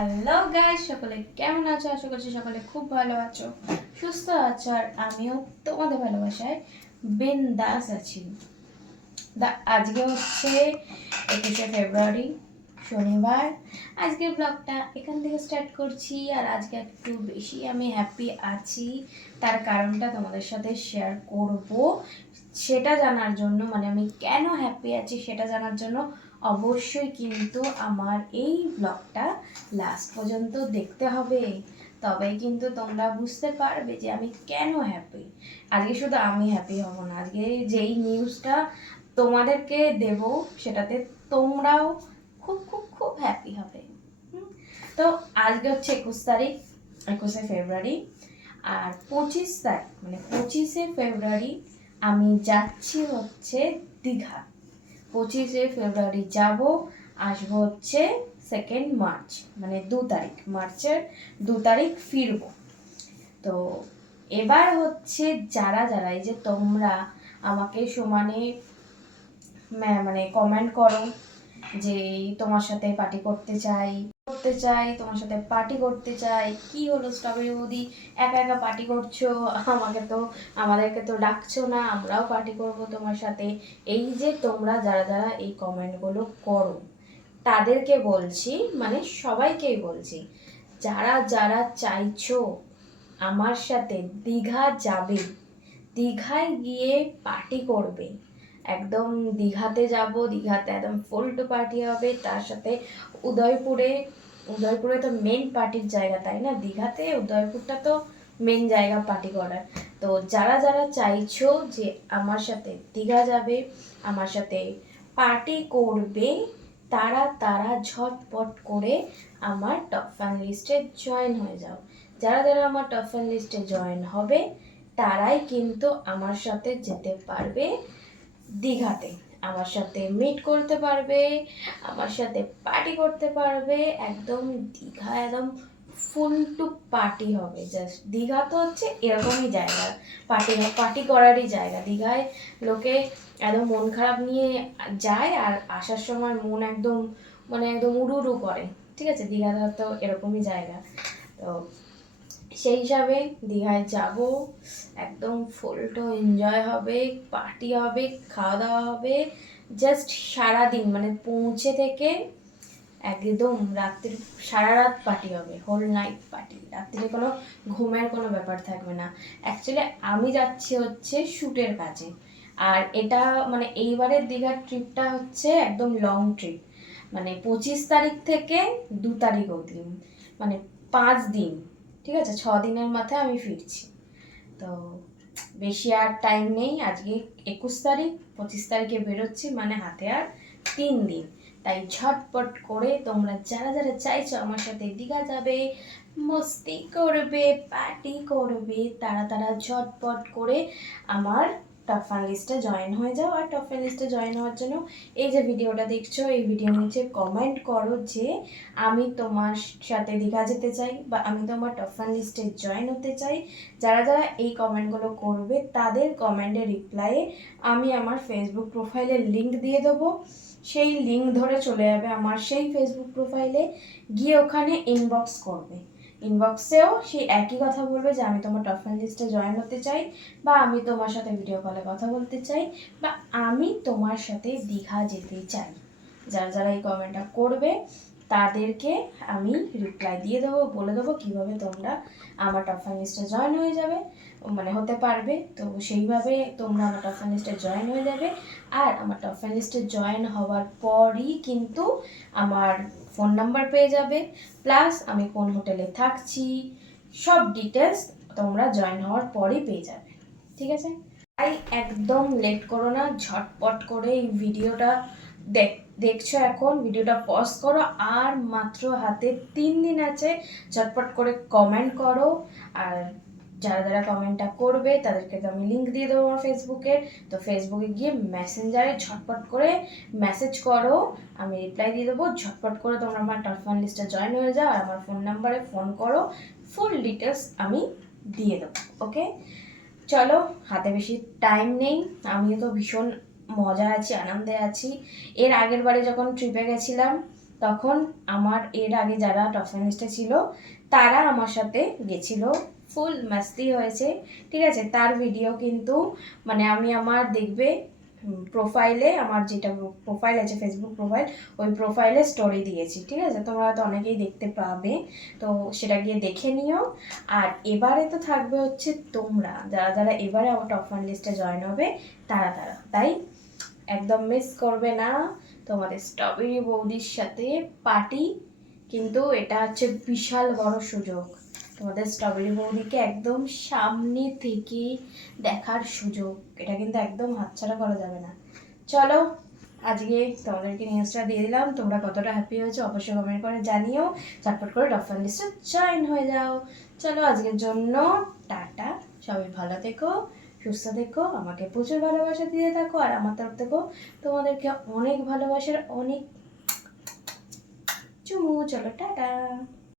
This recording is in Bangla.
হ্যালো গাইস, সকলে কেমন আছো? আশা করছি সকলে খুব ভালো আছো, সুস্থ আছো। আর আমিও তোমাদের ভালোবাসায় বিন্দাস আছি। আজকে হচ্ছে 21শে ফেব্রুয়ারি, শনিবার। আজকের ব্লগটা এখান থেকে স্টার্ট করছি। আর আজকে একটু বেশি আমি হ্যাপি আছি, তার কারণটা তোমাদের সাথে শেয়ার করব। সেটা জানার জন্য, মানে আমি কেন হ্যাপি আছি সেটা জানার জন্য অবশ্যই কিন্তু আমার এই ব্লগটা লাস্ট পর্যন্ত দেখতে হবে। তবেই কিন্তু তোমরা বুঝতে পারবে যে আমি কেন হ্যাপি। আজকে শুধু আমি হ্যাপি হব না, আজকে যেই নিউজটা তোমাদেরকে দেব সেটাতে তোমরাও খুব খুব খুব হ্যাপি হবে। তো আজকে হচ্ছে 21 তারিখ, 21শে ফেব্রুয়ারি। আর 25 তারিখ মানে 25শে ফেব্রুয়ারি আমি যাচ্ছি হচ্ছে দীঘা। 25শে ফেব্রুয়ারি যাব, আসবো হচ্ছে 2 মার্চ, মানে 2 তারিখ, মার্চের 2 তারিখ ফিরবো। তো এবার হচ্ছে যারা যারা এই যে তোমরা আমাকে সমানে মানে কমেন্ট করো যে তোমার সাথে পার্টি করতে চাই, তোমার সাথে পার্টি করতে চাই, কি হলো স্ট্রবেরি বৌদি একা একা পার্টি করছো, আমাদেরকে তো ডাকছো না, আমরাও পার্টি করব তোমার সাথে। এই যে তোমরা যারা যারা এই কমেন্টগুলো করো তাদেরকে বলছি, মানে সবাইকেই বলছি, যারা যারা চাইছো আমার সাথে দীঘা যাবে, দীঘায় গিয়ে পার্টি করবে, একদম দীঘাতে যাব, দীঘাতে একদম ফুল টু পার্টি হবে। তার সাথে উদয়পুরে তো মেন পার্টির জায়গা, তাই না? দীঘাতে উদয়পুরটা তো মেন জায়গা পার্টি করার। তো যারা যারা চাইছো যে আমার সাথে দীঘা যাবে, আমার সাথে পার্টি করবে, তারা তারা ঝটপট করে আমার টপ ফ্যান লিস্টে জয়েন হয়ে যাও। যারা যারা আমার টপ ফ্যান লিস্টে জয়েন হবে তারাই কিন্তু আমার সাথে যেতে পারবে দীঘাতে, আমার সাথে মিট করতে পারবে, আমার সাথে পার্টি করতে পারবে। একদম দীঘা একদম ফুল টু পার্টি হবে। জাস্ট দীঘা তো হচ্ছে এরকমই জায়গা, পার্টি করারই জায়গা। দীঘায় লোকে একদম মন খারাপ নিয়ে যায় আর আসার সময় মন একদম মানে একদম উড়ু উড়ু করে। ঠিক আছে, দীঘাটা তো এরকমই জায়গা। তো সেই হিসাবে দীঘায় যাব, একদম ফুল টু এনজয় হবে, পার্টি হবে, খাওয়া দাওয়া হবে। জাস্ট সারাদিন মানে পৌঁছে থেকে একদম রাত্রি, সারা রাত পার্টি হবে, হোল নাইট পার্টি। রাত্রে কোনো ঘুমের কোনো ব্যাপার থাকবে না। অ্যাকচুয়ালি আমি যাচ্ছি হচ্ছে শ্যুটের কাজে। আর এটা মানে এইবারের দীঘার ট্রিপটা হচ্ছে একদম লং ট্রিপ, মানে 25 তারিখ থেকে 2 তারিখ অবধি, মানে 5 দিন। ঠিক আছে, 6 দিনের মাথায় আমি ফিরছি। তো বেশি আর টাইম নেই। আজকে 21 তারিখ, 25 তারিখে বেরোচ্ছি, মানে হাতে আর 3 দিন। তাই ঝটপট করে তোমরা যারা যারা চাইছো আমার সাথে দীঘা যাবে, মস্তি করবে, পার্টি করবে, তারা তারা ঝটপট করে আমার টপ ফান লিস্টে জয়েন হয়ে যাও। আর টপ ফান লিস্টে জয়েন হওয়ার জন্য এই যে ভিডিওটা দেখছো, এই ভিডিওর নিচে কমেন্ট করো যে আমি তোমার সাথে দীঘা যেতে চাই বা আমি তোমার টপ ফান লিস্টে জয়েন হতে চাই। যারা যারা এই কমেন্টগুলো করবে তাদের কমেন্টের রিপ্লাইয়ে আমি আমার ফেসবুক প্রোফাইলের লিঙ্ক দিয়ে দেবো। সেই লিঙ্ক ধরে চলে যাবে আমার সেই ফেসবুক প্রোফাইলে, গিয়ে ওখানে ইনবক্স করবে। ইনবক্সেও সেই একই কথা বলবে যে আমি তোমার টপ ফ্যান লিস্টে জয়েন হতে চাই, বা আমি তোমার সাথে ভিডিও কলে কথা বলতে চাই, বা আমি তোমার সাথে দীঘা যেতে চাই। যারা যারা এই কমেন্টটা করবে তাদেরকে আমি রিপ্লাই দিয়ে দেবো, বলে দেবো কীভাবে তোমরা আমার টপ ফ্যান লিস্টে জয়েন হয়ে যাবে, মানে হতে পারবে। তো সেইভাবে তোমরা আমার টপ ফ্যান লিস্টে জয়েন হয়ে যাবে। আর আমার টপ ফ্যান লিস্টে জয়েন হওয়ার পরই কিন্তু আমার ফোন নাম্বার পেয়ে যাবে, প্লাস আমি কোন হোটেলে থাকছি, সব ডিটেলস তোমরা জয়েন হওয়ার পরই পেয়ে যাবে। ঠিক আছে, তাই একদম লেট করো না, ঝটপট করে এই ভিডিওটা দেখছো এখন, ভিডিওটা পজ করো। আর মাত্র হাতে 3 দিন আছে, ঝটপট করে কমেন্ট করো। আর যারা যারা কমেন্টটা করবে তাদেরকে তো আমি লিঙ্ক দিয়ে দেবো আমার ফেসবুকের। তো ফেসবুকে গিয়ে মেসেঞ্জারে ঝটপট করে মেসেজ করো, আমি রিপ্লাই দিয়ে দেবো। ঝটপট করে তোমরা আমার টপ ফান লিস্টে জয়েন হয়ে যাও, আর আমার ফোন নাম্বারে ফোন করো, ফুল ডিটেলস আমি দিয়ে দেবো। ওকে, চলো, হাতে বেশি টাইম নেই। আমিও তো ভীষণ মজা আছি, আনন্দে আছি। এর আগের বারে যখন ট্রিপে গেছিলাম তখন আমার এর আগে যারা টপ ফ্যান লিস্টে ছিল তারা আমার সাথে গেছিল, ফুল মাস্তি হয়েছে, ঠিক আছে। তার ভিডিও কিন্তু মানে আমি আমার দেখবে প্রোফাইলে, আমার যেটা প্রোফাইল আছে ফেসবুক প্রোফাইল, ওই প্রোফাইলে স্টোরি দিয়েছি, ঠিক আছে। তোমরা তো অনেকেই দেখতে পাবে, তো সেটা গিয়ে দেখে নিও। আর এবারে তো থাকবে হচ্ছে তোমরা যারা যারা এবারে আমার টপ ফ্যান লিস্টে জয়েন হবে তারা তাই একদম মিস করবে না তোমাদের স্ট্রবেরি বৌদির সাথে পার্টি। কিন্তু এটা হচ্ছে বিশাল বড় সুযোগ, তোমাদের স্ট্রবেরি বৌদিকে একদম সামনে থেকে দেখার সুযোগ, এটা কিন্তু একদম হাতছাড়া করা যাবে না। চলো আজকে তোমাদেরকে নিউজটা দিয়ে দিলাম, তোমরা কতটা হ্যাপি হয়েছো অবশ্যই কমেন্ট করে জানিও, চটপট করে টপ ফ্যান লিস্টে জয়েন হয়ে যাও। চলো আজকের জন্য টাটা, সবাই ভালো থেকো, সুস্থ থেকো, আমাকে প্রচুর ভালোবাসা দিয়ে থাকো, আর আমার তরফ থেকেও তোমাদেরকে অনেক ভালোবাসার অনেক চুমু। চলো টাটা।